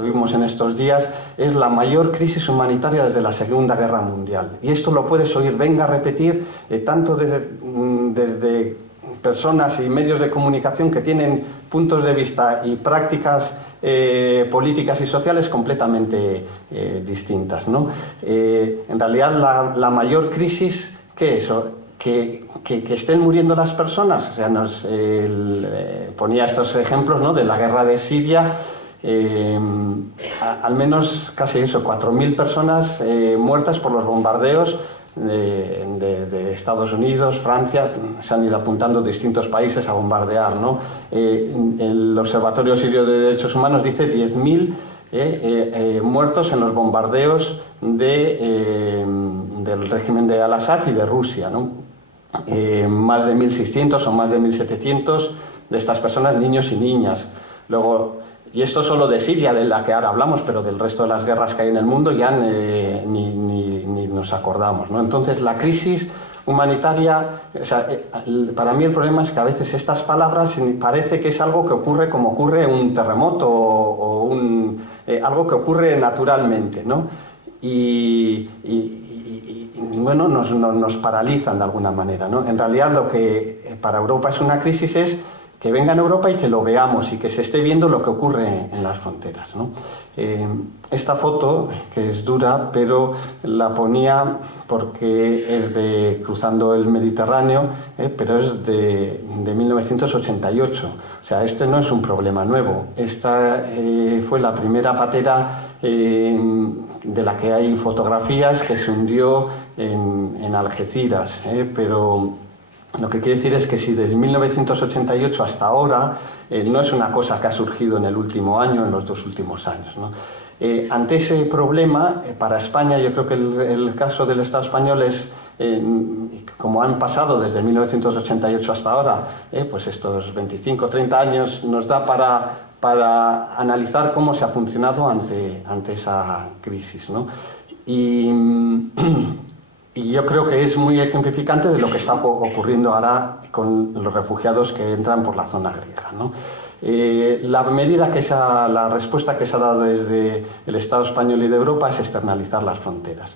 vivimos en estos días, es la mayor crisis humanitaria desde la Segunda Guerra Mundial. Y esto lo puedes oír, venga a repetir, tanto desde personas y medios de comunicación que tienen puntos de vista y prácticas políticas y sociales completamente distintas, ¿no? En realidad la mayor crisis, ¿qué es? Que estén muriendo las personas. O sea, ponía estos ejemplos, ¿no?, de la guerra de Siria. Al menos casi eso, 4.000 personas muertas por los bombardeos de Estados Unidos, Francia. Se han ido apuntando distintos países a bombardear, ¿no? El Observatorio Sirio de Derechos Humanos dice 10.000 muertos en los bombardeos del régimen de Al-Assad y de Rusia, ¿no? Más de 1.600 o más de 1.700 de estas personas, niños y niñas. Luego, y esto solo de Siria, de la que ahora hablamos, pero del resto de las guerras que hay en el mundo ya ni nos acordamos, ¿no? Entonces, la crisis humanitaria, o sea, para mí el problema es que a veces estas palabras parece que es algo que ocurre como ocurre un terremoto o algo que ocurre naturalmente, ¿no? Y bueno, nos paralizan de alguna manera, ¿no? En realidad lo que para Europa es una crisis es que venga en Europa y que lo veamos y que se esté viendo lo que ocurre en las fronteras, ¿no? Esta foto, que es dura, pero la ponía porque es de cruzando el Mediterráneo, pero es de 1988. O sea, este no es un problema nuevo. Esta fue la primera patera de la que hay fotografías, que se hundió en Algeciras, pero lo que quiere decir es que si desde 1988 hasta ahora no es una cosa que ha surgido en el último año, en los 2 últimos años, ¿no? Ante ese problema, para España, yo creo que el caso del Estado español es, como han pasado desde 1988 hasta ahora, pues estos 25 o 30 años nos da para analizar cómo se ha funcionado ante esa crisis, ¿no? Y yo creo que es muy ejemplificante de lo que está ocurriendo ahora con los refugiados que entran por la zona griega, ¿no? La respuesta que se ha dado desde el Estado español y de Europa es externalizar las fronteras.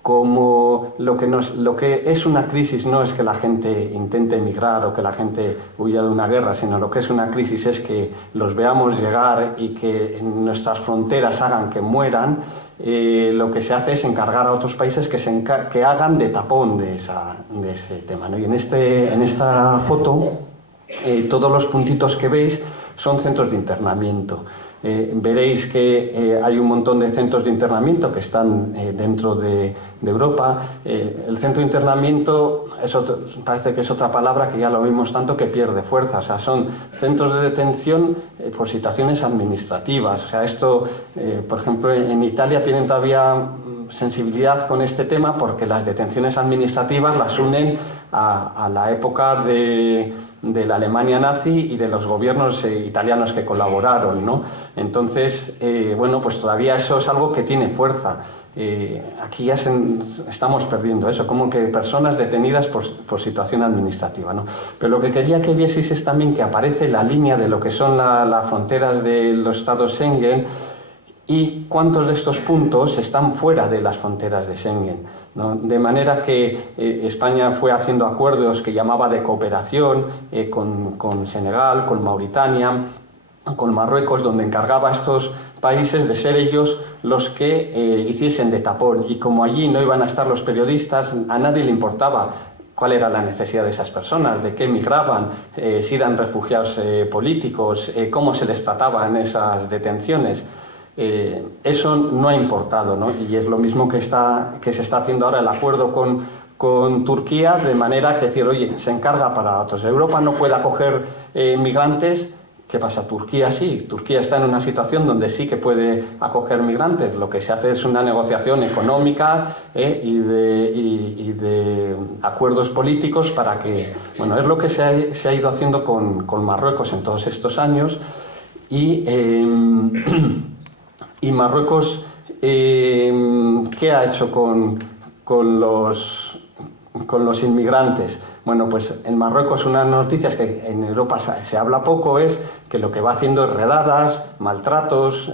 Como lo que es una crisis no es que la gente intente emigrar o que la gente huya de una guerra, sino lo que es una crisis es que los veamos llegar y que nuestras fronteras hagan que mueran. Lo que se hace es encargar a otros países que hagan de tapón de ese tema, ¿no? Y en esta foto todos los puntitos que veis son centros de internamiento. Veréis que hay un montón de centros de internamiento que están dentro de Europa. El centro de internamiento parece que es otra palabra que ya lo vimos tanto que pierde fuerza. O sea, son centros de detención por situaciones administrativas. O sea, esto, por ejemplo, en Italia tienen todavía sensibilidad con este tema porque las detenciones administrativas las unen a la época de la Alemania nazi y de los gobiernos italianos que colaboraron, ¿no? Entonces, bueno, pues todavía eso es algo que tiene fuerza. Aquí ya estamos perdiendo eso, como que personas detenidas por situación administrativa, ¿no? Pero lo que quería que vieseis es también que aparece la línea de lo que son las fronteras de los estados Schengen y cuántos de estos puntos están fuera de las fronteras de Schengen, ¿no? De manera que España fue haciendo acuerdos que llamaba de cooperación con Senegal, con Mauritania, con Marruecos, donde encargaba a estos países de ser ellos los que hiciesen de tapón. Y como allí no iban a estar los periodistas, a nadie le importaba cuál era la necesidad de esas personas, de qué migraban, si eran refugiados políticos, cómo se les trataba en esas detenciones. Eso no ha importado, ¿no? Y es lo mismo que se está haciendo ahora el acuerdo con Turquía, de manera que decir, oye, se encarga para otros. Europa no puede acoger migrantes. ¿Qué pasa? Turquía sí. Turquía está en una situación donde sí que puede acoger migrantes. Lo que se hace es una negociación económica y de acuerdos políticos para que... Bueno, es lo que se ha ido haciendo con Marruecos en todos estos años. Y Marruecos, ¿qué ha hecho con con los inmigrantes. Bueno, pues en Marruecos una de las noticias que en Europa se habla poco es que lo que va haciendo es redadas, maltratos,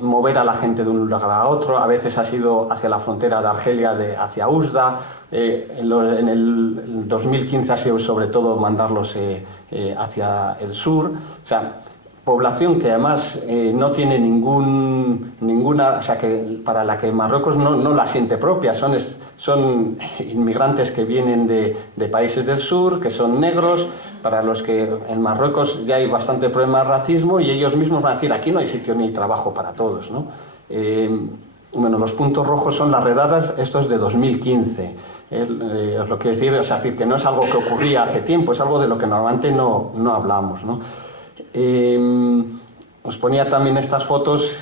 mover a la gente de un lugar a otro. A veces ha sido hacia la frontera de Argelia, hacia Oujda. En el 2015 ha sido sobre todo mandarlos hacia el sur. O sea, población que además no tiene ninguna, o sea, que para la que Marruecos no la siente propia, son inmigrantes que vienen de países del sur, que son negros, para los que en Marruecos ya hay bastante problema de racismo y ellos mismos van a decir, aquí no hay sitio ni trabajo para todos, ¿no? Bueno, los puntos rojos son las redadas, esto es de 2015. Os lo quiero decir, o sea, decir que no es algo que ocurría hace tiempo, es algo de lo que normalmente no hablamos, ¿no? Os ponía también estas fotos,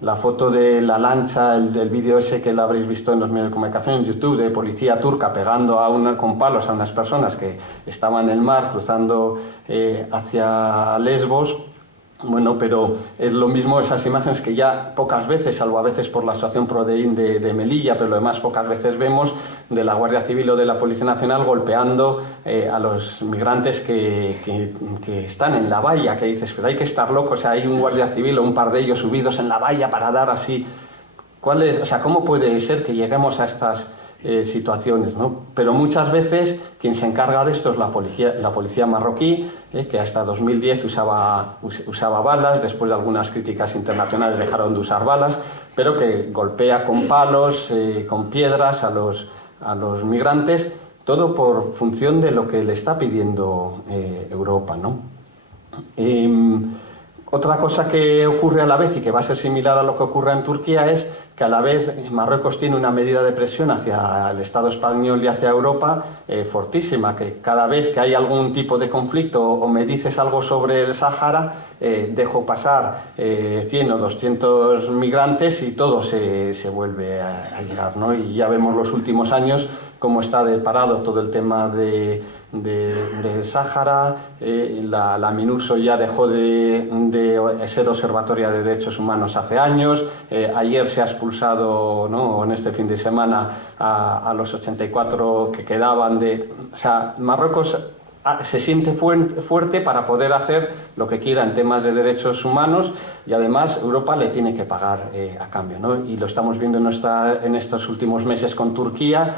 la foto de la lancha, el vídeo ese que lo habréis visto en los medios de comunicación, en YouTube, de policía turca pegando con palos a unas personas que estaban en el mar cruzando hacia Lesbos. Bueno, pero es lo mismo esas imágenes que ya pocas veces, salvo a veces por la asociación Prodein de Melilla, pero lo demás pocas veces vemos de la Guardia Civil o de la Policía Nacional golpeando a los migrantes que están en la valla, que dices, pero hay que estar locos, o sea, hay un Guardia Civil o un par de ellos subidos en la valla para dar así. O sea, ¿cómo puede ser que lleguemos a estas situaciones, ¿no? Pero muchas veces quien se encarga de esto es la policía marroquí, que hasta 2010 usaba balas, después de algunas críticas internacionales dejaron de usar balas, pero que golpea con palos, con piedras a los migrantes, todo por función de lo que le está pidiendo Europa, ¿no? Otra cosa que ocurre a la vez y que va a ser similar a lo que ocurre en Turquía es que a la vez Marruecos tiene una medida de presión hacia el Estado español y hacia Europa fortísima, que cada vez que hay algún tipo de conflicto o me dices algo sobre el Sáhara, dejo pasar 100 o 200 migrantes y todo se vuelve a llegar, ¿no? Y ya vemos los últimos años cómo está parado todo el tema del Sáhara. La MINURSO ya dejó de ser observatoria de derechos humanos hace años. Ayer se ha expulsado, ¿no?, en este fin de semana a los 84 que quedaban o sea, Marruecos se siente fuerte para poder hacer lo que quiera en temas de derechos humanos y además Europa le tiene que pagar a cambio, ¿no? Y lo estamos viendo en estos últimos meses con Turquía,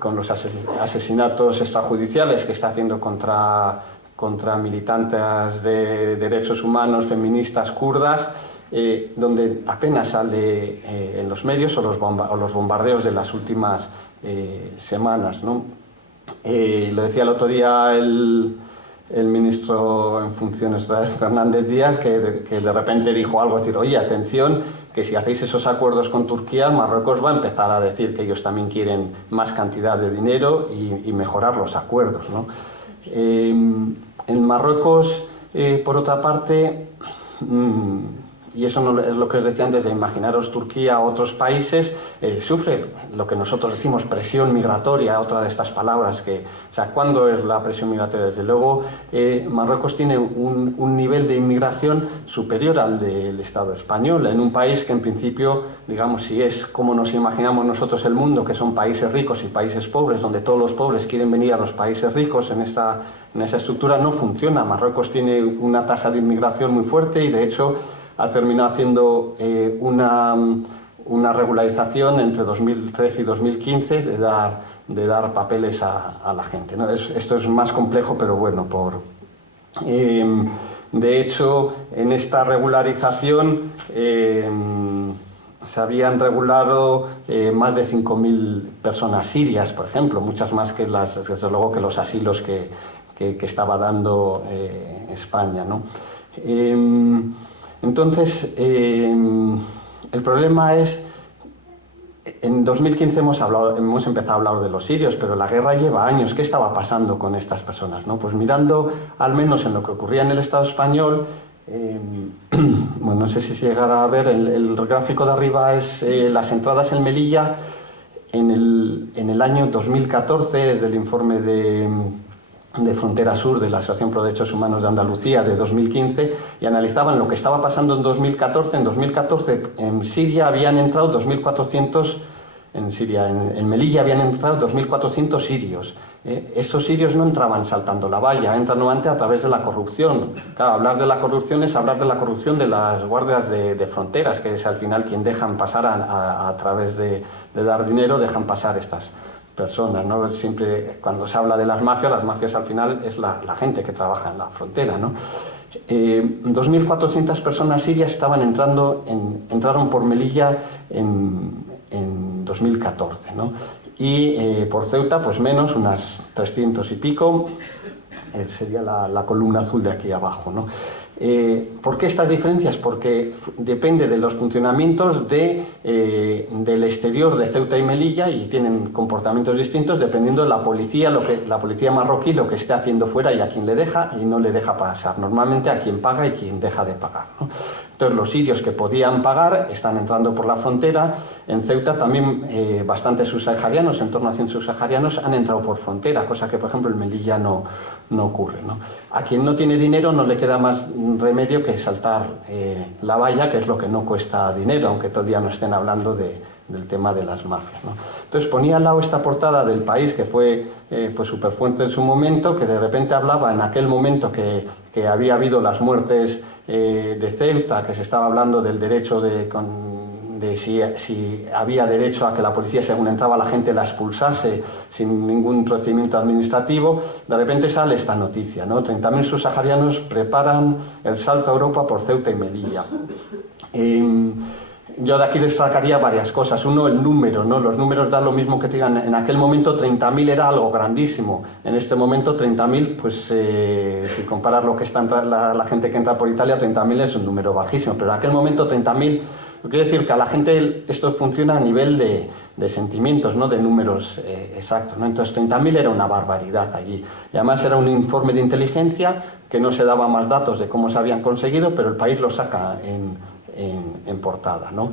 con los asesinatos extrajudiciales que está haciendo contra militantes de derechos humanos, feministas kurdas, donde apenas sale en los medios o los bombardeos de las últimas semanas, ¿no? Lo decía el otro día el ministro en funciones, Fernández Díaz, que de repente dijo algo, decir, oye, atención, que si hacéis esos acuerdos con Turquía, Marruecos va a empezar a decir que ellos también quieren más cantidad de dinero y mejorar los acuerdos, ¿no? En Marruecos, por otra parte, y eso no es lo que os decía antes de imaginaros Turquía o otros países, sufre lo que nosotros decimos presión migratoria, otra de estas palabras o sea, ¿cuándo es la presión migratoria? Desde luego, Marruecos tiene un nivel de inmigración superior al del Estado español, en un país que en principio, digamos, si es como nos imaginamos nosotros el mundo, que son países ricos y países pobres, donde todos los pobres quieren venir a los países ricos, en esa estructura no funciona. Marruecos tiene una tasa de inmigración muy fuerte y, de hecho, ha terminado haciendo una regularización entre 2013 y 2015 de dar papeles a la gente, ¿no? Esto es más complejo, pero bueno, de hecho, en esta regularización se habían regulado más de 5.000 personas sirias, por ejemplo, muchas más que desde luego que los asilos que estaba dando España, ¿no? Entonces, el problema es, en 2015 hemos empezado a hablar de los sirios, pero la guerra lleva años. ¿Qué estaba pasando con estas personas, no? Pues mirando al menos en lo que ocurría en el Estado español, bueno, no sé si se llegará a ver, el gráfico de arriba es las entradas en Melilla en el año 2014, desde el informe de Frontera Sur de la Asociación Pro Derechos Humanos de Andalucía de 2015, y analizaban lo que estaba pasando en 2014. En 2014 en Siria habían entrado 2.400 en Siria. En Melilla habían entrado 2.400 sirios. Estos sirios no entraban saltando la valla, entran nuevamente a través de la corrupción. Claro, hablar de la corrupción es hablar de la corrupción de las guardias de fronteras, que es al final quien dejan pasar a través de dar dinero, dejan pasar estas personas, ¿no? Siempre cuando se habla de las mafias al final es la gente que trabaja en la frontera, ¿no? 2.400 personas sirias entraron por Melilla en 2014, ¿no? Y por Ceuta, pues menos, unas 300 y pico, sería la columna azul de aquí abajo, ¿no? ¿Por qué estas diferencias? Porque depende de los funcionamientos del exterior de Ceuta y Melilla, y tienen comportamientos distintos dependiendo de la policía marroquí lo que esté haciendo fuera y a quién le deja y no le deja pasar. Normalmente a quien paga y quien deja de pagar, ¿no? Entonces los sirios que podían pagar están entrando por la frontera. En Ceuta también bastantes subsaharianos, en torno a 100 subsaharianos, han entrado por frontera, cosa que por ejemplo en Melilla no ocurre, ¿no? A quien no tiene dinero no le queda más remedio que saltar la valla, que es lo que no cuesta dinero, aunque todavía no estén hablando del tema de las mafias, ¿no? Entonces ponía al lado esta portada del País, que fue pues súper fuerte en su momento, que de repente hablaba en aquel momento que había habido las muertes de Ceuta, que se estaba hablando del derecho de si había derecho a que la policía, según entraba la gente, la expulsase sin ningún procedimiento administrativo. De repente sale esta noticia, ¿no? 30.000 subsaharianos preparan el salto a Europa por Ceuta y Melilla. Yo de aquí destacaría varias cosas. Uno, el número, ¿no? Los números dan lo mismo que te digan. En aquel momento 30.000 era algo grandísimo. En este momento 30.000, pues si comparas lo que está la gente que entra por Italia, 30.000 es un número bajísimo. Pero en aquel momento 30.000, quiere decir que a la gente esto funciona a nivel de sentimientos, no de números exactos, ¿no? Entonces 30.000 era una barbaridad allí. Y además era un informe de inteligencia que no se daba más datos de cómo se habían conseguido, pero el País lo saca en portada, ¿no?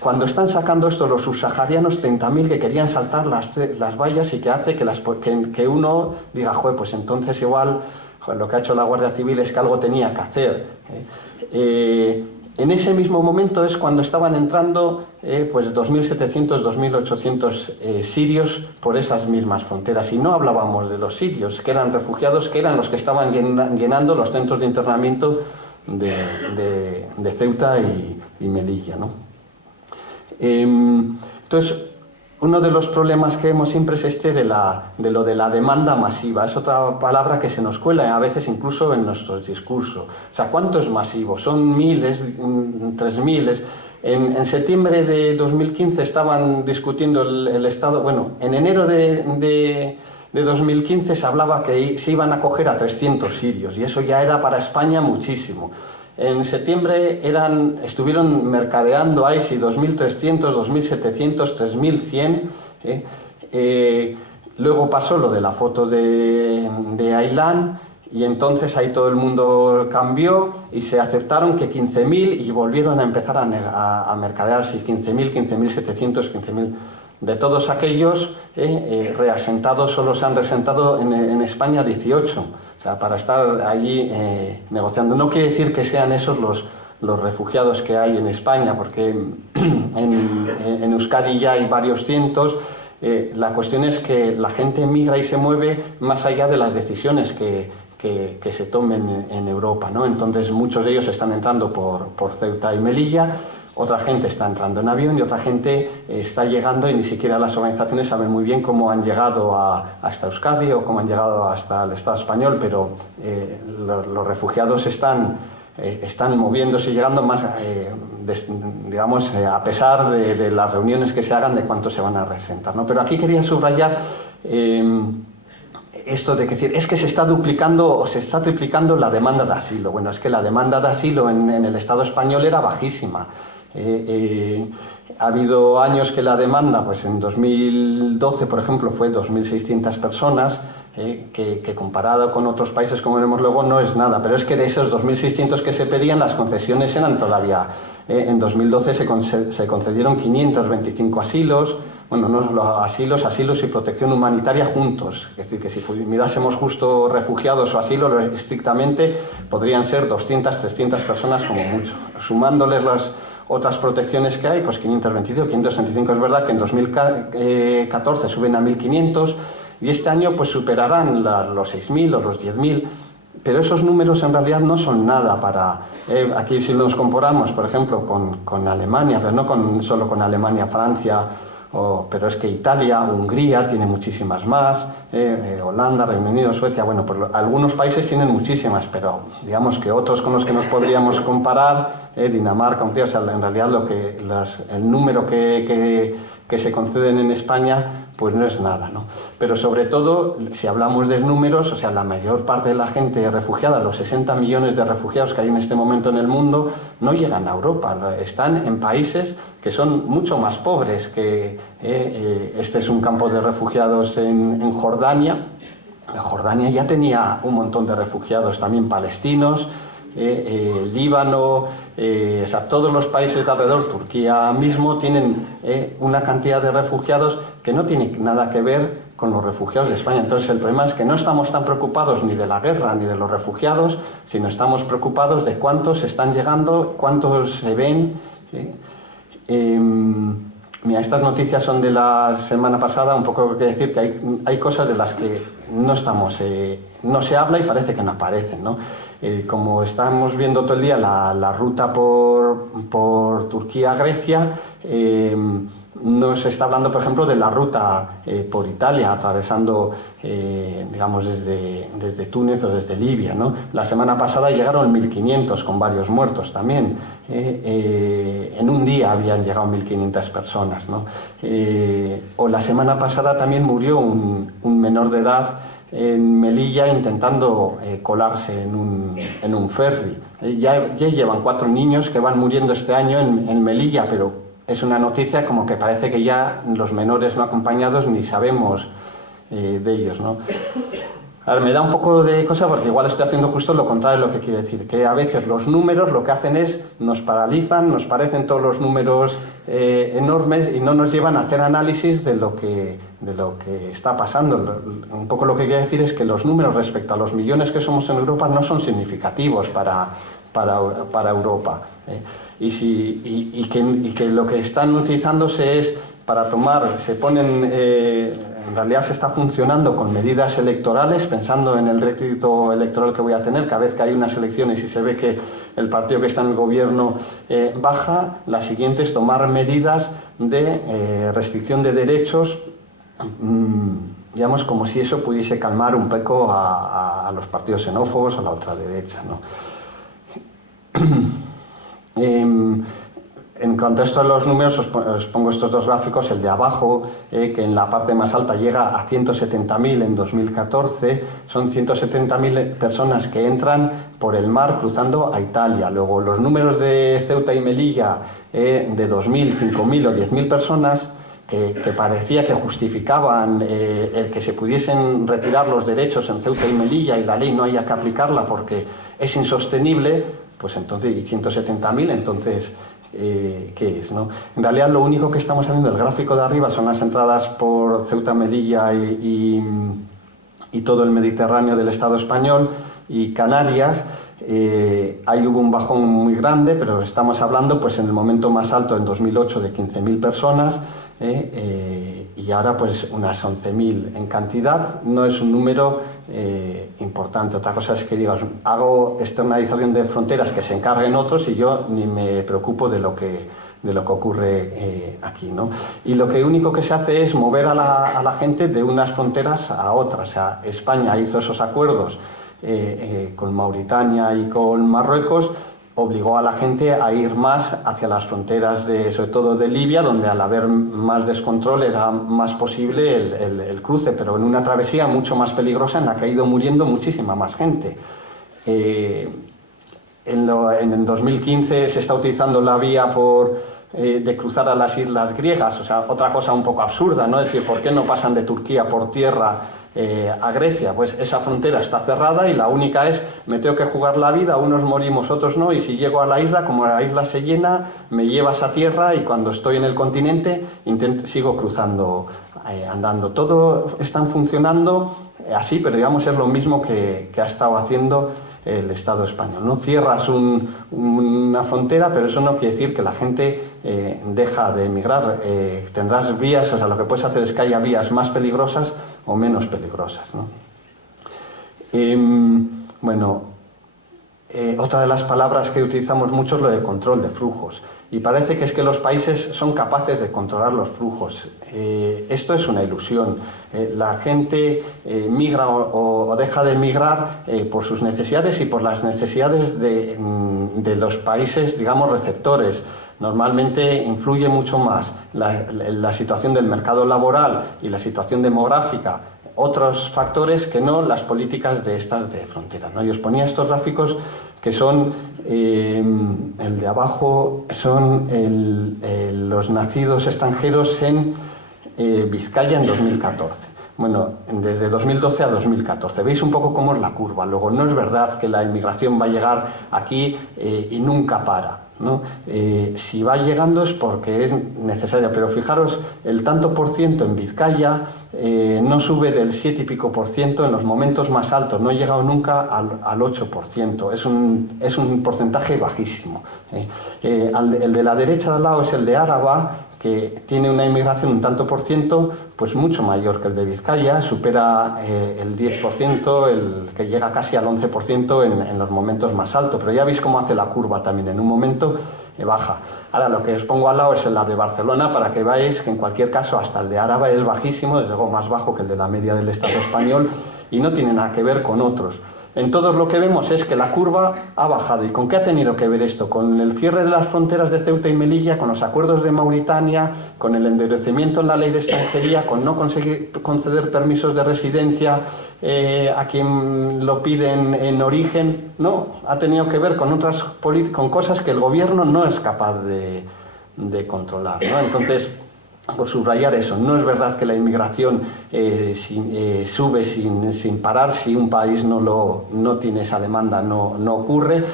Cuando están sacando esto los subsaharianos, 30.000 que querían saltar las vallas, y que hace que uno diga, joder, pues entonces igual lo que ha hecho la Guardia Civil es que algo tenía que hacer. En ese mismo momento es cuando estaban entrando pues 2.700, 2.800 sirios por esas mismas fronteras, y no hablábamos de los sirios, que eran refugiados, que eran los que estaban llenando los centros de internamiento de Ceuta y Melilla, ¿no? Entonces, uno de los problemas que vemos siempre es de lo de la demanda masiva. Es otra palabra que se nos cuela a veces incluso en nuestros discursos. O sea, ¿cuánto es masivo? ¿Son miles, 3.000? En septiembre de 2015 estaban discutiendo el Estado. Bueno, en enero de 2015 se hablaba que se iban a acoger a 300 sirios, y eso ya era para España muchísimo. En septiembre estuvieron mercadeando ahí si 2.300, 2.700, 3.100. Luego pasó lo de la foto de Ailán, y entonces ahí todo el mundo cambió y se aceptaron que 15.000, y volvieron a empezar a mercadear si 15.000, 15.700, 15.000. De todos aquellos reasentados, solo se han reasentado en España 18, o sea, para estar allí negociando. No quiere decir que sean esos los refugiados que hay en España, porque en Euskadi ya hay varios cientos. La cuestión es que la gente migra y se mueve más allá de las decisiones que se tomen en Europa, ¿no? Entonces muchos de ellos están entrando por Ceuta y Melilla. Otra gente está entrando en avión y otra gente está llegando, y ni siquiera las organizaciones saben muy bien cómo han llegado hasta Euskadi o cómo han llegado hasta el Estado español, pero los refugiados están moviéndose y llegando más, digamos, a pesar de las reuniones que se hagan de cuánto se van a representar, ¿no? Pero aquí quería subrayar esto de decir, es que se está duplicando o se está triplicando la demanda de asilo. Bueno, es que la demanda de asilo en el Estado español era bajísima. Ha habido años que la demanda, pues en 2012, por ejemplo, fue 2.600 personas, que comparado con otros países, como veremos luego, no es nada. Pero es que de esos 2.600 que se pedían, las concesiones eran todavía... en 2012 se concedieron 525 asilos. bueno, no solo asilos y protección humanitaria juntos. Es decir, que si mirásemos justo refugiados o asilo, estrictamente podrían ser 200, 300 personas como mucho. Sumándoles las otras protecciones que hay, pues 525, 535. Es verdad que en 2014 suben a 1.500 y este año pues superarán los 6.000 o los 10.000. Pero esos números en realidad no son nada para... aquí si nos comparamos, por ejemplo, con Alemania, pero no solo con Alemania, Francia, pero es que Italia, Hungría tiene muchísimas más, Holanda, Reino Unido, Suecia, bueno, pues algunos países tienen muchísimas, pero digamos que otros con los que nos podríamos comparar, Dinamarca, Hungría, o sea, en realidad el número que se conceden en España pues no es nada, ¿no? Pero sobre todo, si hablamos de números, o sea, la mayor parte de la gente refugiada, los 60 millones de refugiados que hay en este momento en el mundo, no llegan a Europa, están en países que son mucho más pobres, que este es un campo de refugiados en Jordania. Jordania ya tenía un montón de refugiados, también palestinos, Líbano, o sea, todos los países de alrededor, Turquía mismo, tienen una cantidad de refugiados que no tiene nada que ver con los refugiados de España. Entonces el problema es que no estamos tan preocupados ni de la guerra ni de los refugiados, sino estamos preocupados de cuántos están llegando, cuántos se ven. Mira, estas noticias son de la semana pasada, un poco que decir que hay cosas de las que no se habla y parece que no aparecen, ¿no? Como estamos viendo todo el día la ruta por Turquía-Grecia, no se está hablando, por ejemplo, de la ruta por Italia, atravesando, digamos, desde Túnez o desde Libia, ¿no? La semana pasada llegaron 1.500 con varios muertos también. En un día habían llegado 1.500 personas, ¿no? O la semana pasada también murió un menor de edad en Melilla intentando colarse en un ferry. Ya llevan 4 niños que van muriendo este año en Melilla, pero es una noticia como que parece que ya los menores no acompañados ni sabemos de ellos, ¿no? A ver, me da un poco de cosa porque igual estoy haciendo justo lo contrario de lo que quiero decir, que a veces los números lo que hacen es nos paralizan, nos parecen todos los números enormes y no nos llevan a hacer análisis de lo que está pasando. Un poco lo que quiero decir es que los números respecto a los millones que somos en Europa no son significativos para Europa. Y que lo que están utilizándose es para se ponen, en realidad se está funcionando con medidas electorales, pensando en el rédito electoral que voy a tener. Cada vez que hay unas elecciones y se ve que el partido que está en el gobierno baja, la siguiente es tomar medidas de restricción de derechos, digamos, como si eso pudiese calmar un poco a los partidos xenófobos, a la ultraderecha, ¿no? En cuanto a esto de los números, os pongo estos dos gráficos, el de abajo, que en la parte más alta llega a 170.000 en 2014, son 170.000 personas que entran por el mar cruzando a Italia. Luego los números de Ceuta y Melilla, de 2.000, 5.000 o 10.000 personas, que parecía que justificaban el que se pudiesen retirar los derechos en Ceuta y Melilla y la ley no haya que aplicarla porque es insostenible, pues entonces, y 170.000, entonces, ¿qué es, no? En realidad lo único que estamos haciendo, el gráfico de arriba, son las entradas por Ceuta, Melilla y todo el Mediterráneo del Estado español y Canarias. Ahí hubo un bajón muy grande, pero estamos hablando pues en el momento más alto en 2008 de 15.000 personas y ahora pues unas 11.000 en cantidad. No es un número importante. Otra cosa es que digas, hago externalización de fronteras, que se encarguen otros y yo ni me preocupo de lo que ocurre aquí, ¿no? Y lo único que se hace es mover a la gente de unas fronteras a otras. O sea, España hizo esos acuerdos con Mauritania y con Marruecos, obligó a la gente a ir más hacia las fronteras, sobre todo de Libia, donde al haber más descontrol era más posible el cruce, pero en una travesía mucho más peligrosa en la que ha ido muriendo muchísima más gente. En el 2015 se está utilizando la vía de cruzar a las islas griegas, o sea, otra cosa un poco absurda, ¿no? Es decir, ¿por qué no pasan de Turquía por tierra a Grecia, pues esa frontera está cerrada y la única es, me tengo que jugar la vida, unos morimos, otros no, y si llego a la isla, como la isla se llena, me llevas a tierra y cuando estoy en el continente sigo cruzando, andando. Todo están funcionando así, pero digamos es lo mismo que ha estado haciendo el Estado español, ¿no? Cierras una frontera, pero eso no quiere decir que la gente deja de emigrar. Tendrás vías, o sea, lo que puedes hacer es que haya vías más peligrosas o menos peligrosas, ¿no? Otra de las palabras que utilizamos mucho es lo de control de flujos. Y parece que es que los países son capaces de controlar los flujos. Esto es una ilusión. La gente migra o deja de migrar por sus necesidades y por las necesidades de los países, digamos, receptores. Normalmente influye mucho más la situación del mercado laboral y la situación demográfica, otros factores que no las políticas de estas de frontera, ¿no? Y os ponía estos gráficos que son, el de abajo son los nacidos extranjeros en Vizcaya en 2014. Bueno, desde 2012 a 2014. Veis un poco cómo es la curva. Luego, no es verdad que la inmigración va a llegar aquí y nunca para, ¿no? Si va llegando es porque es necesaria, pero fijaros, el tanto por ciento en Vizcaya no sube del 7 y pico por ciento en los momentos más altos, no ha llegado nunca al 8%, es un porcentaje bajísimo. El de la derecha de al lado es el de Áraba, que tiene una inmigración un tanto por ciento, pues mucho mayor que el de Vizcaya, supera el 10%, el que llega casi al 11% en los momentos más altos, pero ya veis cómo hace la curva también, en un momento baja. Ahora lo que os pongo al lado es el de Barcelona, para que veáis que en cualquier caso hasta el de Áraba es bajísimo, desde luego más bajo que el de la media del Estado español, y no tiene nada que ver con otros. En todo lo que vemos es que la curva ha bajado. ¿Y con qué ha tenido que ver esto? Con el cierre de las fronteras de Ceuta y Melilla, con los acuerdos de Mauritania, con el endurecimiento en la ley de extranjería, con no conseguir conceder permisos de residencia a quien lo piden en origen. No, ha tenido que ver con con cosas que el gobierno no es capaz de controlar, ¿no? Entonces, por subrayar eso, no es verdad que la inmigración sube sin parar. Si un país no tiene esa demanda, no ocurre.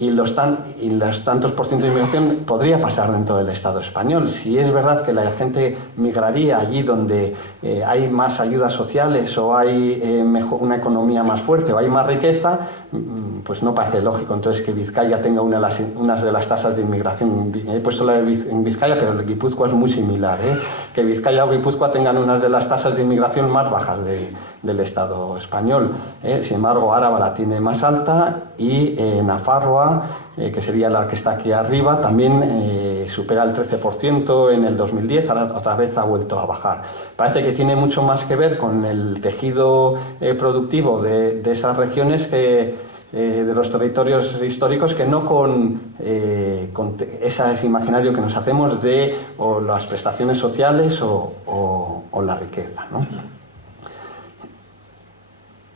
Y los tantos por ciento de inmigración podría pasar dentro del Estado español. Si es verdad que la gente migraría allí donde hay más ayudas sociales o hay una economía más fuerte o hay más riqueza, pues no parece lógico entonces que Vizcaya tenga unas de las tasas de inmigración. He puesto la en Vizcaya, pero el Guipúzcoa es muy similar, que Vizcaya o Guipúzcoa tengan unas de las tasas de inmigración más bajas del Estado español. Sin embargo, Áraba la tiene más alta y Nafarroa, que sería la que está aquí arriba, también supera el 13% en el 2010, ahora otra vez ha vuelto a bajar. Parece que tiene mucho más que ver con el tejido productivo de esas regiones de los territorios históricos, que no con ese imaginario que nos hacemos de o las prestaciones sociales o la riqueza, ¿no?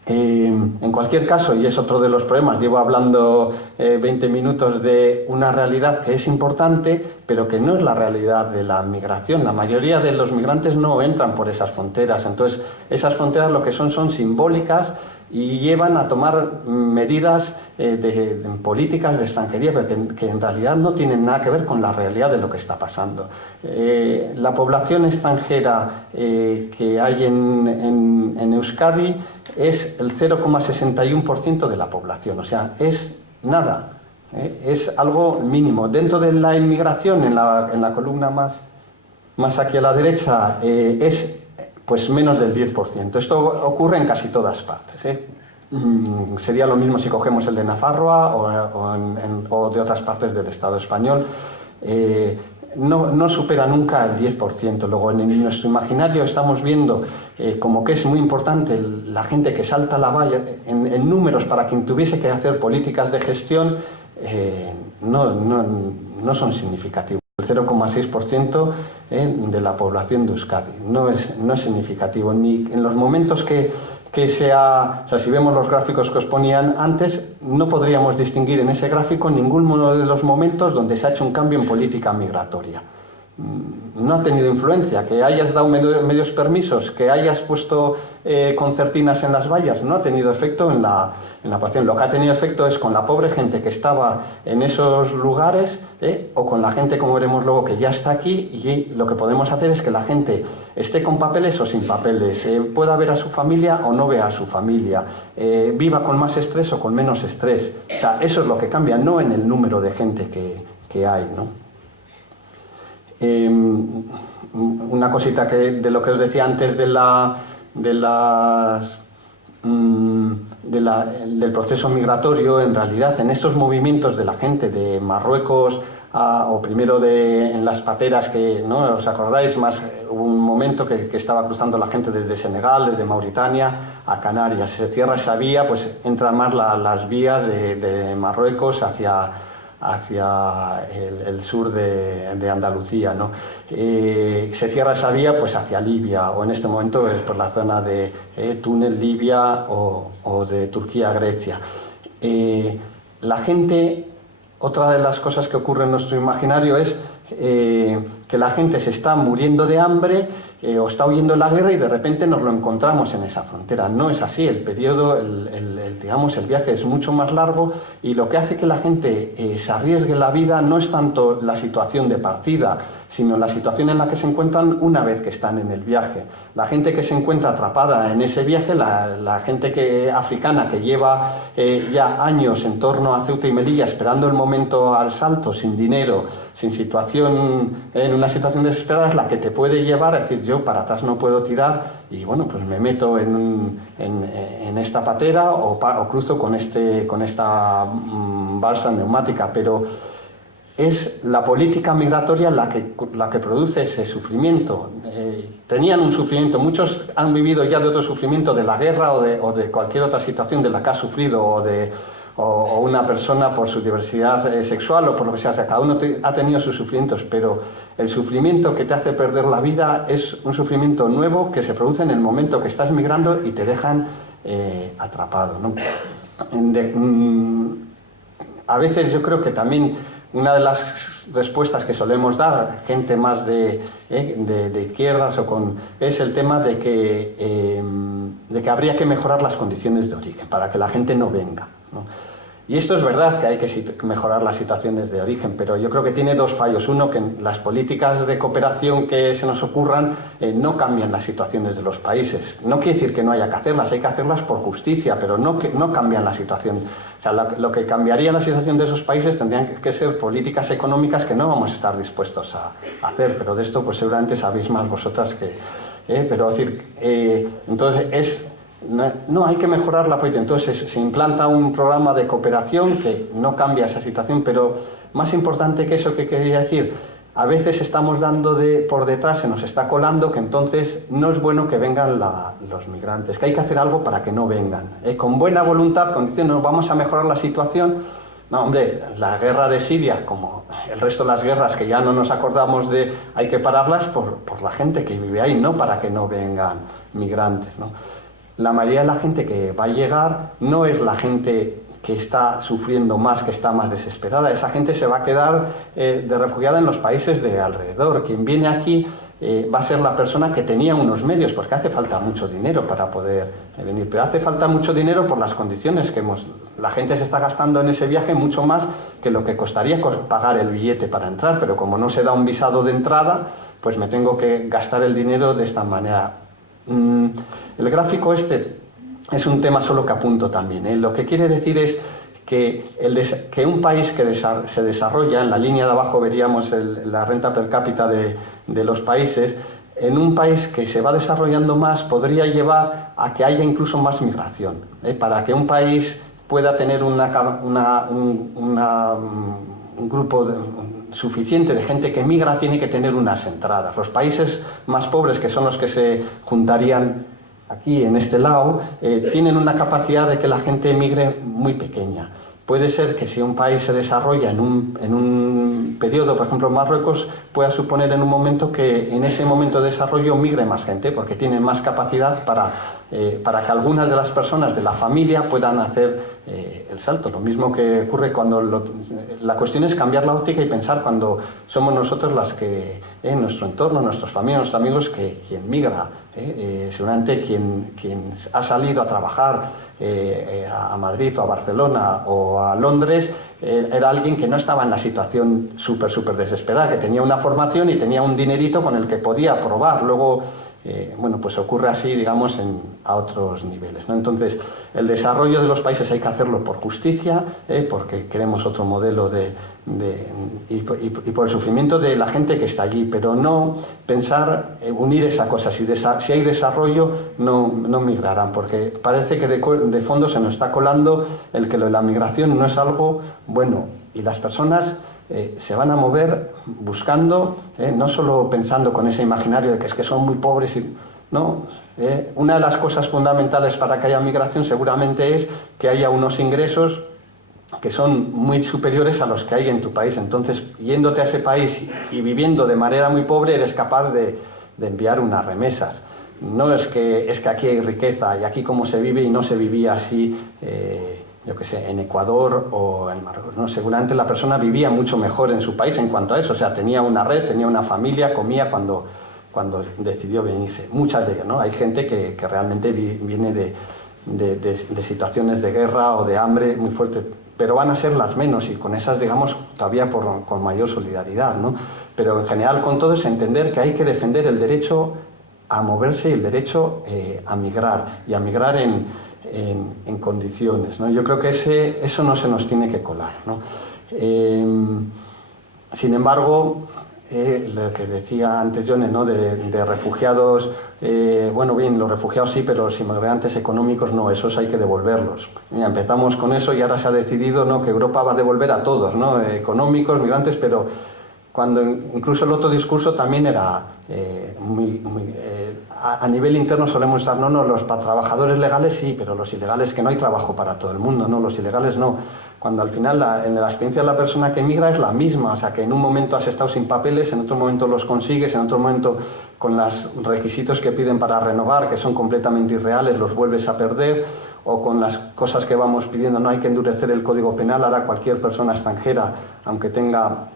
En cualquier caso, y es otro de los problemas, llevo hablando 20 minutos de una realidad que es importante, pero que no es la realidad de la migración. La mayoría de los migrantes no entran por esas fronteras, entonces esas fronteras lo que son simbólicas y llevan a tomar medidas de políticas de extranjería, pero que en realidad no tienen nada que ver con la realidad de lo que está pasando. La población extranjera que hay en Euskadi es el 0,61% de la población, o sea, es nada, es algo mínimo. Dentro de la inmigración, en la columna más aquí a la derecha, es pues menos del 10%. Esto ocurre en casi todas partes, sería lo mismo si cogemos el de Nafarroa o de otras partes del Estado español. No supera nunca el 10%. Luego, en nuestro imaginario estamos viendo como que es muy importante la gente que salta la valla en números para quien tuviese que hacer políticas de gestión. No son significativos. El 0,6% de la población de Euskadi no es significativo. Ni en los momentos o sea, si vemos los gráficos que os ponían antes, no podríamos distinguir en ese gráfico ninguno de los momentos donde se ha hecho un cambio en política migratoria. no ha tenido influencia. Que hayas dado medios permisos, que hayas puesto concertinas en las vallas, no ha tenido efecto en la población. Lo que ha tenido efecto es con la pobre gente que estaba en esos lugares, o con la gente, como veremos luego, que ya está aquí, y lo que podemos hacer es que la gente esté con papeles o sin papeles, pueda ver a su familia o no vea a su familia, viva con más estrés o con menos estrés. O sea, eso es lo que cambia, no en el número de gente que hay, ¿no? Una cosita de lo que os decía antes del proceso migratorio, en realidad en estos movimientos de la gente de Marruecos o primero en las pateras, que ¿no? ¿Os acordáis? Hubo un momento que estaba cruzando la gente desde Senegal, desde Mauritania a Canarias. Se cierra esa vía, pues entran más las vías de Marruecos hacia el sur de Andalucía, ¿no? Se cierra esa vía pues hacia Libia, o en este momento es por la zona de Túnez, Libia o de Turquía, Grecia. La gente, otra de las cosas que ocurre en nuestro imaginario es que la gente se está muriendo de hambre o está huyendo de la guerra y de repente nos lo encontramos en esa frontera. No es así, el periodo, digamos, el viaje es mucho más largo, y lo que hace que la gente se arriesgue la vida no es tanto la situación de partida, sino la situación en la que se encuentran una vez que están en el viaje. La gente que se encuentra atrapada en ese viaje, la gente africana que lleva ya años en torno a Ceuta y Melilla esperando el momento al salto, sin dinero, en una situación desesperada, es la que te puede llevar a decir: yo para atrás no puedo tirar, y bueno, pues me meto en esta patera o cruzo con esta balsa neumática. Pero es la política migratoria la que produce ese sufrimiento. Tenían un sufrimiento, muchos han vivido ya de otro sufrimiento, de la guerra o de cualquier otra situación de la que ha sufrido, o una persona por su diversidad sexual o por lo que sea. O sea, cada uno ha tenido sus sufrimientos, pero el sufrimiento que te hace perder la vida es un sufrimiento nuevo que se produce en el momento que estás migrando y te dejan atrapado, ¿no? A veces yo creo que también una de las respuestas que solemos dar, gente más de izquierdas es el tema de que habría que mejorar las condiciones de origen para que la gente no venga, ¿no? Y esto es verdad, que hay que mejorar las situaciones de origen, pero yo creo que tiene dos fallos. Uno, que las políticas de cooperación que se nos ocurran no cambian las situaciones de los países. No quiere decir que no haya que hacerlas, hay que hacerlas por justicia, pero no cambian la situación. O sea, lo que cambiaría la situación de esos países tendrían que ser políticas económicas que no vamos a estar dispuestos a hacer, pero de esto pues seguramente sabéis más vosotras que... pero decir, entonces no, hay que mejorar la política. Entonces se implanta un programa de cooperación que no cambia esa situación, pero más importante que eso, que quería decir, a veces estamos dando por detrás, se nos está colando, que entonces no es bueno que vengan los migrantes, que hay que hacer algo para que no vengan. Con buena voluntad, con diciendo vamos a mejorar la situación. No, hombre, la guerra de Siria, como el resto de las guerras que ya no nos acordamos hay que pararlas por la gente que vive ahí, no para que no vengan migrantes, ¿no? La mayoría de la gente que va a llegar no es la gente que está sufriendo más, que está más desesperada. Esa gente se va a quedar de refugiada en los países de alrededor. Quien viene aquí va a ser la persona que tenía unos medios, porque hace falta mucho dinero para poder venir, pero hace falta mucho dinero por las condiciones la gente se está gastando en ese viaje mucho más que lo que costaría pagar el billete para entrar, pero como no se da un visado de entrada, pues me tengo que gastar el dinero de esta manera. El gráfico este es un tema solo que apunto también, Lo que quiere decir es que un país que se desarrolla, en la línea de abajo veríamos la renta per cápita de los países, en un país que se va desarrollando más podría llevar a que haya incluso más migración. Para que un país pueda tener un grupo suficiente de gente que migra, tiene que tener unas entradas. Los países más pobres, que son los que se juntarían aquí en este lado, tienen una capacidad de que la gente emigre muy pequeña. puede ser que si un país se desarrolla en un periodo, por ejemplo Marruecos, pueda suponer en un momento que en ese momento de desarrollo migre más gente, porque tienen más capacidad para que algunas de las personas de la familia puedan hacer el salto. Lo mismo que ocurre cuando la cuestión es cambiar la óptica y pensar cuando somos nosotros las que, en nuestro entorno, nuestras familias, nuestros amigos, quien migra. Seguramente quien ha salido a trabajar a Madrid o a Barcelona o a Londres era alguien que no estaba en la situación súper desesperada, que tenía una formación y tenía un dinerito con el que podía probar. Luego, bueno, pues ocurre así, digamos, a otros niveles, ¿no? Entonces, el desarrollo de los países hay que hacerlo por justicia, porque queremos otro modelo y por el sufrimiento de la gente que está allí, pero no pensar, unir esa cosa. Si hay desarrollo, no migrarán, porque parece que de fondo se nos está colando el que lo de la migración no es algo bueno, y las personas se van a mover buscando, no solo pensando con ese imaginario de que es que son muy pobres, no. Una de las cosas fundamentales para que haya migración seguramente es que haya unos ingresos que son muy superiores a los que hay en tu país. Entonces, yéndote a ese país y viviendo de manera muy pobre, eres capaz de enviar unas remesas. No es que aquí hay riqueza y aquí como se vive y no se vivía así, yo qué sé, en Ecuador o en Marruecos. No, seguramente la persona vivía mucho mejor en su país en cuanto a eso. O sea, tenía una red, tenía una familia, comía cuando decidió venirse. Muchas de ellas, ¿no? Hay gente que realmente viene de situaciones de guerra o de hambre muy fuertes, pero van a ser las menos y con esas, digamos, todavía con mayor solidaridad, ¿no? Pero en general con todo es entender que hay que defender el derecho a moverse y el derecho a migrar, y a migrar en condiciones, ¿no? Yo creo que eso no se nos tiene que colar, ¿no? Sin embargo, lo que decía antes Yone, ¿no? de refugiados, bueno, bien, los refugiados sí, pero los inmigrantes económicos no, esos hay que devolverlos. Mira, empezamos con eso y ahora se ha decidido, ¿no?, que Europa va a devolver a todos, ¿no?, económicos, migrantes, pero cuando incluso el otro discurso también era a nivel interno solemos estar, no, los trabajadores legales sí, pero los ilegales, que no hay trabajo para todo el mundo, ¿no?, los ilegales no. Cuando al final en la experiencia de la persona que migra es la misma, o sea, que en un momento has estado sin papeles, en otro momento los consigues, en otro momento con los requisitos que piden para renovar, que son completamente irreales, los vuelves a perder, o con las cosas que vamos pidiendo, no hay que endurecer el Código Penal, ahora cualquier persona extranjera, aunque tenga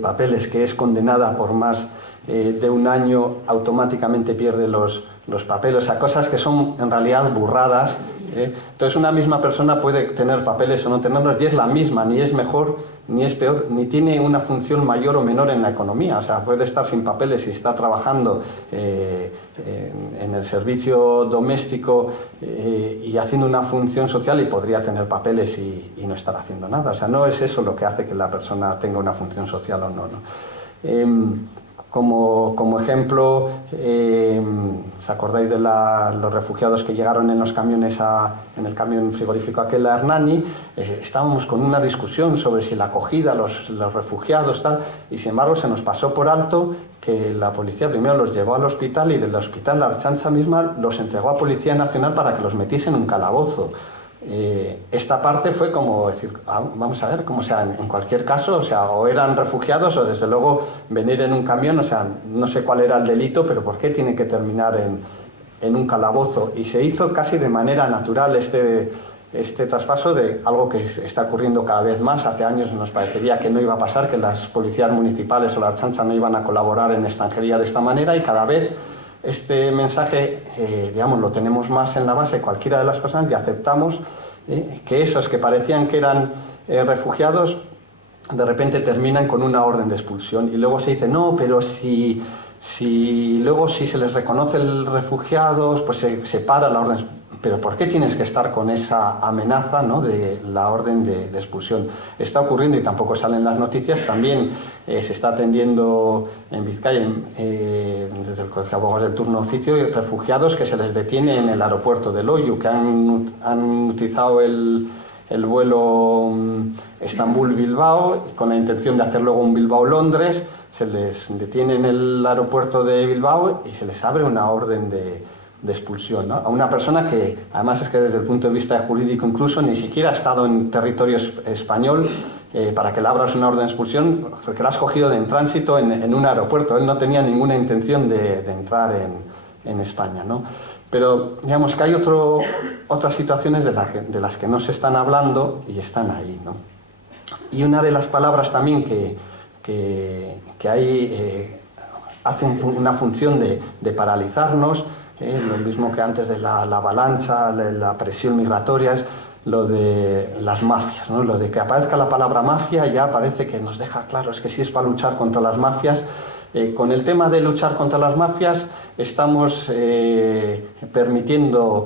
papeles, que es condenada por más de un año, automáticamente pierde los papeles, o sea, cosas que son en realidad burradas. Entonces una misma persona puede tener papeles o no tenerlos y es la misma, ni es mejor ni es peor, ni tiene una función mayor o menor en la economía. O sea, puede estar sin papeles y está trabajando en el servicio doméstico y haciendo una función social, y podría tener papeles y no estar haciendo nada. O sea, no es eso lo que hace que la persona tenga una función social o no, ¿no? Como ejemplo, ¿os acordáis de los refugiados que llegaron en los camiones en el camión frigorífico aquel a Hernani? Estábamos con una discusión sobre si la acogida, los refugiados, tal, y sin embargo se nos pasó por alto que la policía primero los llevó al hospital y del hospital la Archancha misma los entregó a Policía Nacional para que los metiese en un calabozo. Esta parte fue como decir, vamos a ver, como sea, en cualquier caso, o sea, o eran refugiados o desde luego venir en un camión, o sea, no sé cuál era el delito, pero ¿por qué tiene que terminar en un calabozo? Y se hizo casi de manera natural este traspaso de algo que está ocurriendo cada vez más. Hace años nos parecería que no iba a pasar, que las policías municipales o la Archancha no iban a colaborar en extranjería de esta manera, y cada vez este mensaje, digamos, lo tenemos más en la base cualquiera de las personas, y aceptamos que esos que parecían que eran refugiados de repente terminan con una orden de expulsión, y luego se dice, no, pero si luego si se les reconoce el refugiados, pues se para la orden. Pero ¿por qué tienes que estar con esa amenaza, ¿no?, de la orden de expulsión? Está ocurriendo, y tampoco salen las noticias, también se está atendiendo en Vizcaya, desde el Colegio de Abogados del Turno Oficio, refugiados que se les detiene en el aeropuerto de Loiu, que han utilizado el vuelo Estambul-Bilbao con la intención de hacer luego un Bilbao-Londres. Se les detiene en el aeropuerto de Bilbao y se les abre una orden de de expulsión, ¿no? A una persona que, además es que desde el punto de vista jurídico incluso, ni siquiera ha estado en territorio español para que le abras una orden de expulsión, porque la has cogido en tránsito en un aeropuerto. Él no tenía ninguna intención de entrar en España, ¿no? Pero digamos que hay otras situaciones de las que no se están hablando y están ahí, ¿no? Y una de las palabras también que hay hace una función de paralizarnos, lo mismo que antes de la avalancha, la presión migratoria, es lo de las mafias, ¿no? Lo de que aparezca la palabra mafia ya parece que nos deja claro, es que si es para luchar contra las mafias. Con el tema de luchar contra las mafias estamos permitiendo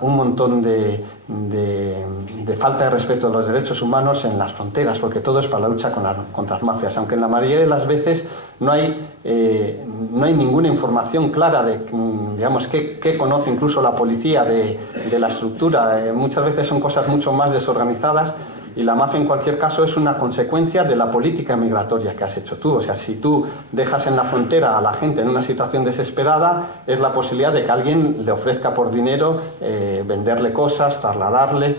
un montón de falta de respeto a los derechos humanos en las fronteras, porque todo es para la lucha contra las mafias, aunque en la mayoría de las veces no hay ninguna información clara de, digamos, qué conoce incluso la policía de la estructura. Muchas veces son cosas mucho más desorganizadas. Y la mafia, en cualquier caso, es una consecuencia de la política migratoria que has hecho tú. O sea, si tú dejas en la frontera a la gente en una situación desesperada, es la posibilidad de que alguien le ofrezca por dinero venderle cosas, trasladarle.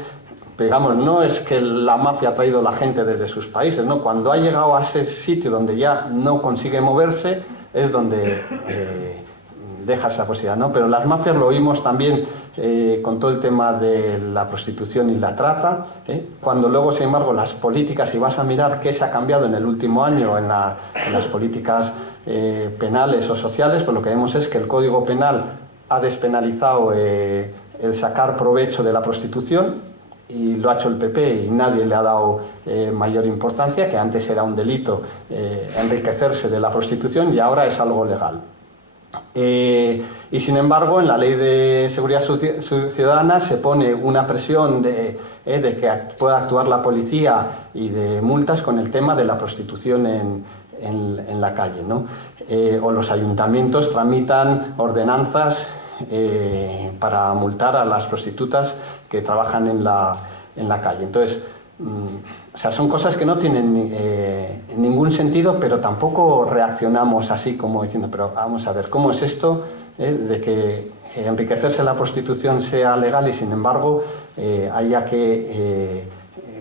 Pero, digamos, no es que la mafia ha traído a la gente desde sus países, ¿no? Cuando ha llegado a ese sitio donde ya no consigue moverse, es donde deja esa posibilidad, ¿no? Pero las mafias lo oímos también con todo el tema de la prostitución y la trata, cuando luego, sin embargo, las políticas, si vas a mirar qué se ha cambiado en el último año en las políticas penales o sociales, pues lo que vemos es que el Código Penal ha despenalizado el sacar provecho de la prostitución, y lo ha hecho el PP y nadie le ha dado mayor importancia, que antes era un delito enriquecerse de la prostitución y ahora es algo legal. Y sin embargo, en la Ley de Seguridad Ciudadana se pone una presión de que pueda actuar la policía y de multas con el tema de la prostitución en la calle, ¿no? O los ayuntamientos tramitan ordenanzas para multar a las prostitutas que trabajan en la calle. Entonces, o sea, son cosas que no tienen ningún sentido, pero tampoco reaccionamos así como diciendo, pero vamos a ver, ¿cómo es esto de que enriquecerse la prostitución sea legal y sin embargo haya que,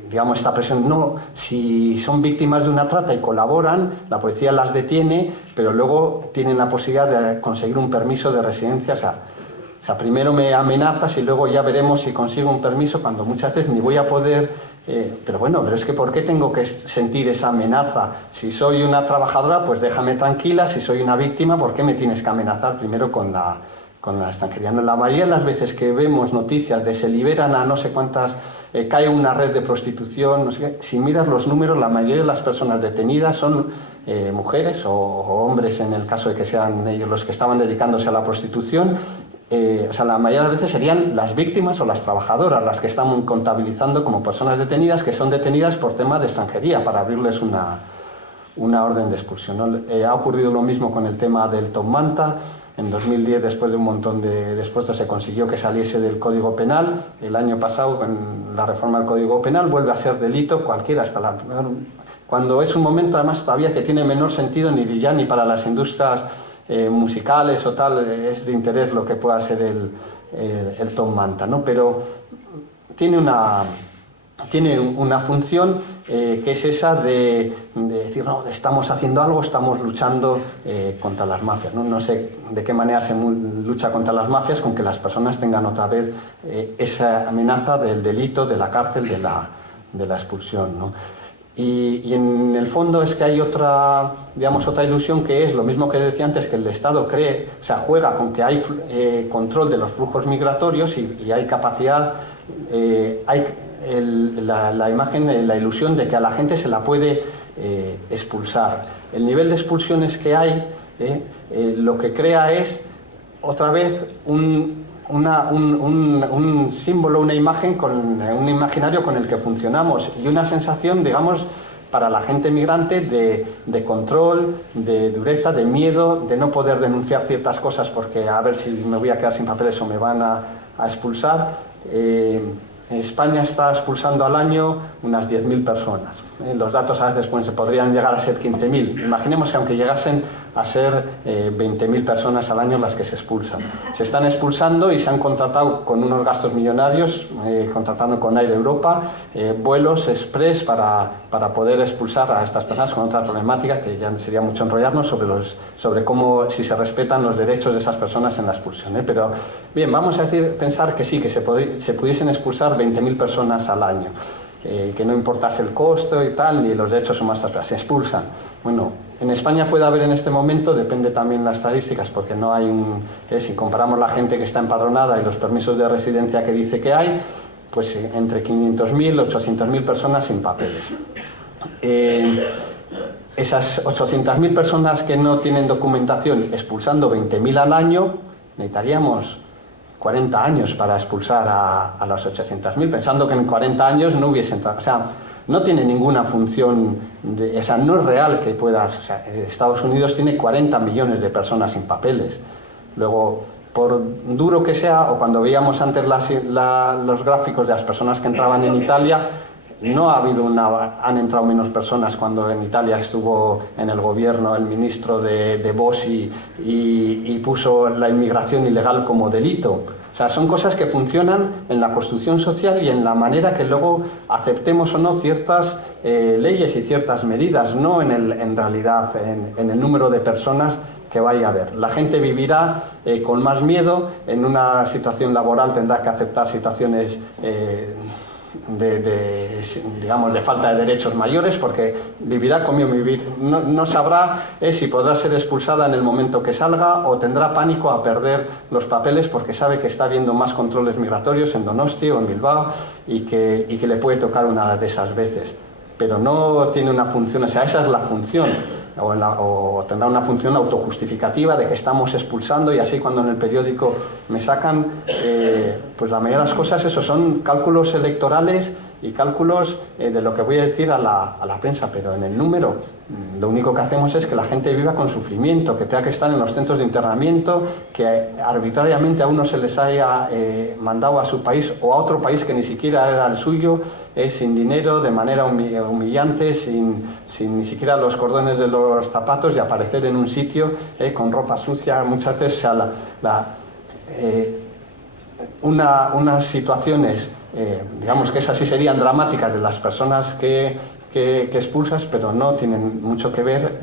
digamos, esta presión? No, si son víctimas de una trata y colaboran, la policía las detiene, pero luego tienen la posibilidad de conseguir un permiso de residencia. O sea, primero me amenazas y luego ya veremos si consigo un permiso, cuando muchas veces ni voy a poder... pero bueno, pero es que ¿por qué tengo que sentir esa amenaza? Si soy una trabajadora, pues déjame tranquila. Si soy una víctima, ¿por qué me tienes que amenazar primero con la extranjería? No, la mayoría de las veces que vemos noticias de se liberan a no sé cuántas, cae una red de prostitución, no sé qué, si miras los números, la mayoría de las personas detenidas son mujeres o hombres, en el caso de que sean ellos los que estaban dedicándose a la prostitución. O sea, la mayoría de las veces serían las víctimas o las trabajadoras las que están contabilizando como personas detenidas, que son detenidas por tema de extranjería, para abrirles una orden de expulsión, ¿no? Ha ocurrido lo mismo con el tema del Top Manta. En 2010, después de un montón de esfuerzos, se consiguió que saliese del Código Penal. El año pasado, con la reforma del Código Penal, vuelve a ser delito cualquiera, cuando es un momento, además, todavía que tiene menor sentido ni para las industrias musicales o tal, es de interés lo que pueda ser el Top Manta, ¿no? Pero tiene una función que es esa de decir, no, estamos haciendo algo, estamos luchando contra las mafias, ¿no? No sé de qué manera se lucha contra las mafias, con que las personas tengan otra vez esa amenaza del delito, de la cárcel, de la expulsión, ¿no? Y en el fondo es que hay otra ilusión, que es lo mismo que decía antes, que el Estado juega con que hay control de los flujos migratorios y hay capacidad, hay la imagen, la ilusión de que a la gente se la puede expulsar. El nivel de expulsiones que hay lo que crea es otra vez un símbolo, una imagen, un imaginario con el que funcionamos y una sensación, digamos, para la gente migrante de control, de dureza, de miedo, de no poder denunciar ciertas cosas porque a ver si me voy a quedar sin papeles o me van a expulsar. España está expulsando al año unas 10.000 personas. Los datos a veces se podrían llegar a ser 15.000. Imaginemos que aunque llegasen a ser 20.000 personas al año las que se expulsan. Se están expulsando y se han contratado con unos gastos millonarios, contratando con Air Europa, vuelos express para poder expulsar a estas personas con otra problemática que ya sería mucho enrollarnos sobre cómo, si se respetan los derechos de esas personas en la expulsión. Pero bien, vamos a pensar que sí, que se pudiesen expulsar 20.000 personas al año. Que no importase el costo y tal, ni los derechos humanos, se expulsan. Bueno, en España puede haber en este momento, depende también las estadísticas, porque no hay si comparamos la gente que está empadronada y los permisos de residencia que dice que hay, pues entre 500.000 y 800.000 personas sin papeles. Esas 800.000 personas que no tienen documentación, expulsando 20.000 al año, necesitaríamos 40 años para expulsar a las 800.000, pensando que en 40 años no hubiesen... O sea, no tiene ninguna función, o sea, no es real que puedas... O sea, Estados Unidos tiene 40 millones de personas sin papeles. Luego, por duro que sea, o cuando veíamos antes los gráficos de las personas que entraban en Italia, no ha habido han entrado menos personas cuando en Italia estuvo en el gobierno el ministro de Bossi y puso la inmigración ilegal como delito. O sea, son cosas que funcionan en la construcción social y en la manera que luego aceptemos o no ciertas leyes y ciertas medidas, no en realidad en el número de personas que vaya a haber. La gente vivirá con más miedo, en una situación laboral tendrá que aceptar situaciones digamos, de falta de derechos mayores, porque vivirá con miedo, no sabrá si podrá ser expulsada en el momento que salga, o tendrá pánico a perder los papeles porque sabe que está habiendo más controles migratorios en Donosti o en Bilbao y que le puede tocar una de esas veces. Pero no tiene una función, o sea, esa es la función. O tendrá una función autojustificativa de que estamos expulsando, y así cuando en el periódico me sacan, pues la mayoría de las cosas, eso son cálculos electorales y cálculos de lo que voy a decir a la prensa, pero en el número lo único que hacemos es que la gente viva con sufrimiento, que tenga que estar en los centros de internamiento, que arbitrariamente a uno se les haya mandado a su país o a otro país que ni siquiera era el suyo, sin dinero, de manera humillante, sin ni siquiera los cordones de los zapatos, y aparecer en un sitio con ropa sucia muchas veces. O sea, unas situaciones, digamos que esas sí serían dramáticas, de las personas que expulsas, pero no tienen mucho que ver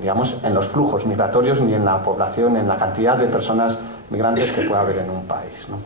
digamos, en los flujos migratorios, ni en la población, en la cantidad de personas migrantes que pueda haber en un país, ¿no?